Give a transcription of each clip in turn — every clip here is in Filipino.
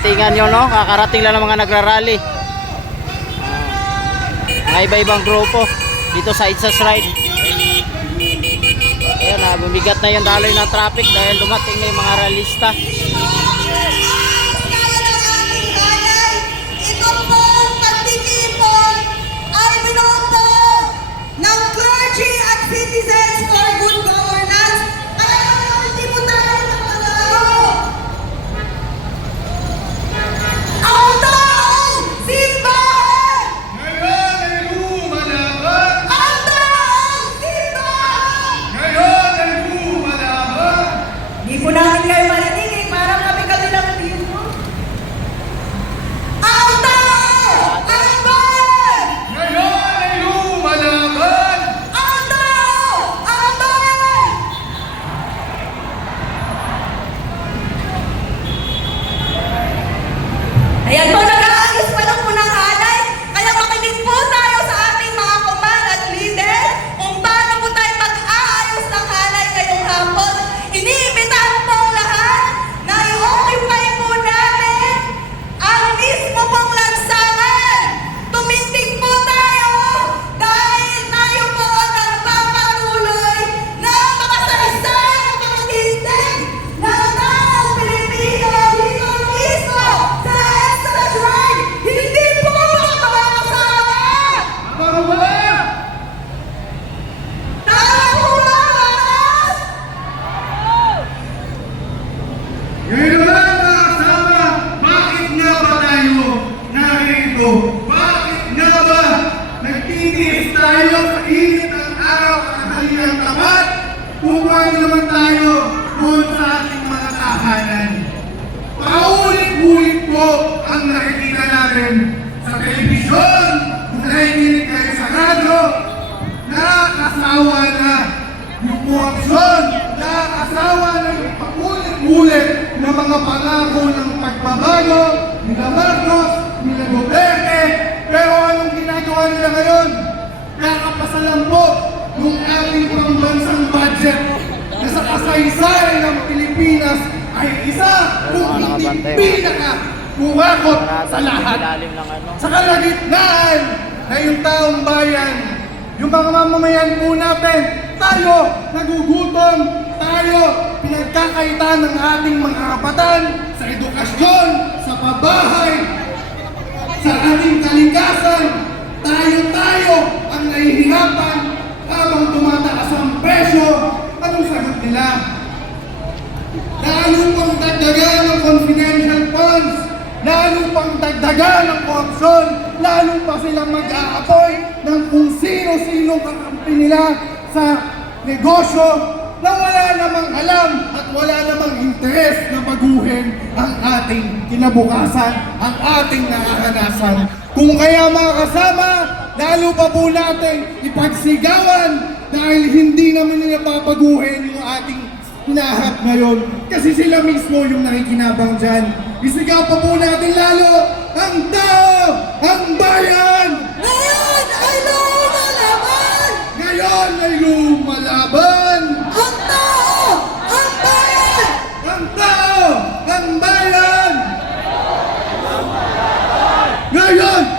dadatingan nyo, no? Kakarating lang ng mga nagrarally. Ah, mga iba-ibang grupo dito sa Itzas Ride. Ayan, ah, bumigat na yung daloy ng traffic dahil dumating na yung mga ralista. Narito? Bakit nga ba nagtitiis tayo sa init ng araw at kanilang tapat? Upang naman tayo doon sa ating mga tahanan. Paulit-ulit po ang nakikita natin sa telebisyon, kung nakikinig kayo sa radyo, nakakasawa na yung korupsyon, nakakasawa na yung paulit-ulit na mga pangako ng pagbabago nila Marcos, nila Duterte, pero anong ginagawa nila ngayon? Kakapasalan po ng ating pambansang budget na sa kasaysayan ng Pilipinas ay isa kung hindi pinaka kumakot sa lahat ano. sa kalagitnaan na yung taong bayan, yung mga mamamayan po natin, tayo nagugutom, tayo pinagkakaitan ng ating mga kapatan sa edukasyon, sa pabahay, sa ating kalikasan, tayo-tayo ang nahihirapan habang tumataas ang presyo. Anong sagot nila? Lalo pang dagdagan ng confidential funds, lalo pang dagdagan ng korupsyon, lalo pa silang mag-aapoy ng kung sino-sino kakampi nila sa negosyo na wala namang alam at wala namang interes na baguhin ang ating kinabukasan, ang ating nararanasan. Kung kaya mga kasama, lalo pa po natin ipagsigawan dahil hindi naman nila papaguhin yung ating hinaharap ngayon kasi sila mismo yung nakikinabang dyan. Isigaw pa po natin lalo ang tao, ang bayan! Ngayon ay lumalaban! Ngayon ay lumalaban!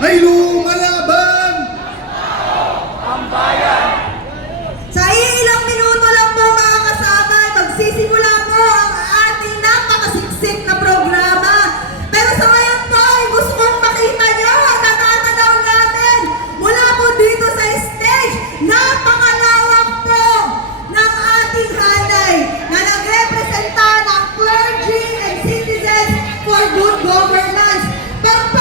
ay lumalaban ang bayan. Sa ilang minuto lang po mga kasama, magsisimula po ang ating napakasiksik na programa. Pero sa ngayon po, ay gusto kong makita nyo ang natatanaw natin mula po dito sa stage. Napakalawak po ng ating hanay na nagrepresenta ng clergy and citizens for good governance. Pagpapalawak